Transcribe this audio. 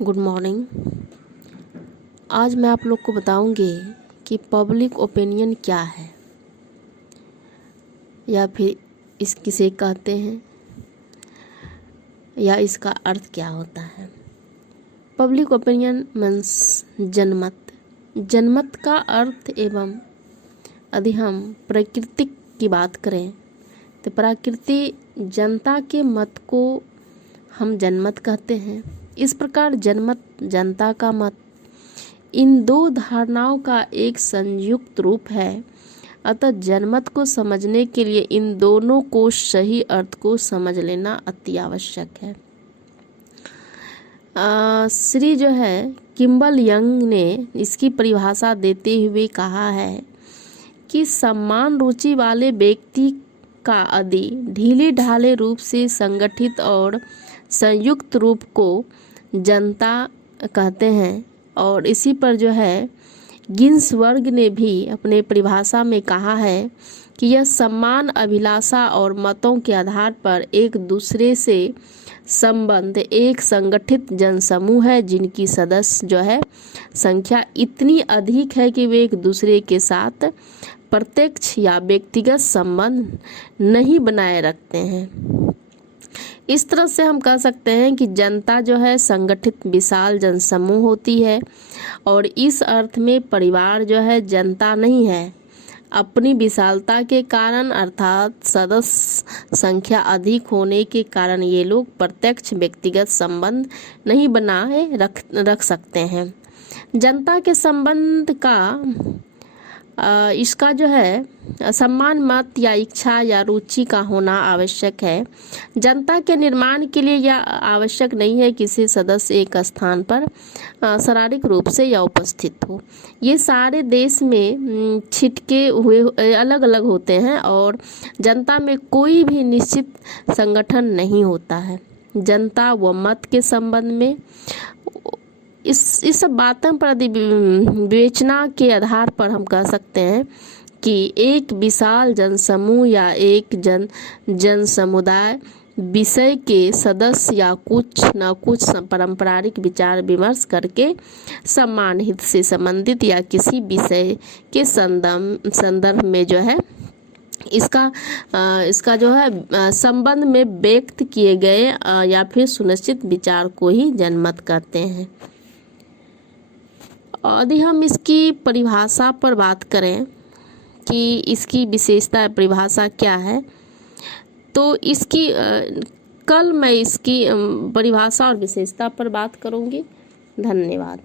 Good morning. आज मैं आप लोग को बताऊंगी कि पब्लिक ओपिनियन क्या है या फिर इस किसे कहते हैं या इसका अर्थ क्या होता है। पब्लिक ओपिनियन मीन्स जनमत। जनमत का अर्थ एवं यदि हम प्राकृतिक की बात करें तो प्रकृति जनता के मत को हम जनमत कहते हैं। इस प्रकार जनमत, जनता का मत, इन दो धारणाओं का एक संयुक्त रूप है। अतः जनमत को समझने के लिए इन दोनों को सही अर्थ को समझ लेना अति आवश्यक है। श्री जो है किम्बल यंग ने इसकी परिभाषा देते हुए कहा है कि समान रुचि वाले व्यक्ति का यदि ढीले ढाले रूप से संगठित और संयुक्त रूप को जनता कहते हैं। और इसी पर जो है गिन्सबर्ग ने भी अपने परिभाषा में कहा है कि यह समान अभिलाषा और मतों के आधार पर एक दूसरे से संबंध एक संगठित जनसमूह है जिनकी सदस्य जो है संख्या इतनी अधिक है कि वे एक दूसरे के साथ प्रत्यक्ष या व्यक्तिगत संबंध नहीं बनाए रखते हैं। इस तरह से हम कह सकते हैं कि जनता जो है संगठित विशाल जनसमूह होती है और इस अर्थ में परिवार जो है जनता नहीं है। अपनी विशालता के कारण अर्थात सदस्य संख्या अधिक होने के कारण ये लोग प्रत्यक्ष व्यक्तिगत संबंध नहीं बनाए रख सकते हैं। जनता के संबंध का इसका जो है समान मत या इच्छा या रुचि का होना आवश्यक है। जनता के निर्माण के लिए यह आवश्यक नहीं है किसी सदस्य एक स्थान पर शारीरिक रूप से या उपस्थित हो। ये सारे देश में छिटके हुए अलग अलग होते हैं और जनता में कोई भी निश्चित संगठन नहीं होता है। जनता व मत के संबंध में इस बातों पर विवेचना के आधार पर हम कह सकते हैं कि एक विशाल जनसमूह या एक जन समुदाय विषय के सदस्य या कुछ न कुछ पारंपरिक विचार विमर्श करके समान हित से संबंधित या किसी विषय के संदर्भ में जो है इसका जो है संबंध में व्यक्त किए गए या फिर सुनिश्चित विचार को ही जनमत कहते हैं। यदि हम इसकी परिभाषा पर बात करें कि इसकी विशेषता परिभाषा क्या है, तो इसकी कल मैं इसकी परिभाषा और विशेषता पर बात करूंगी। धन्यवाद।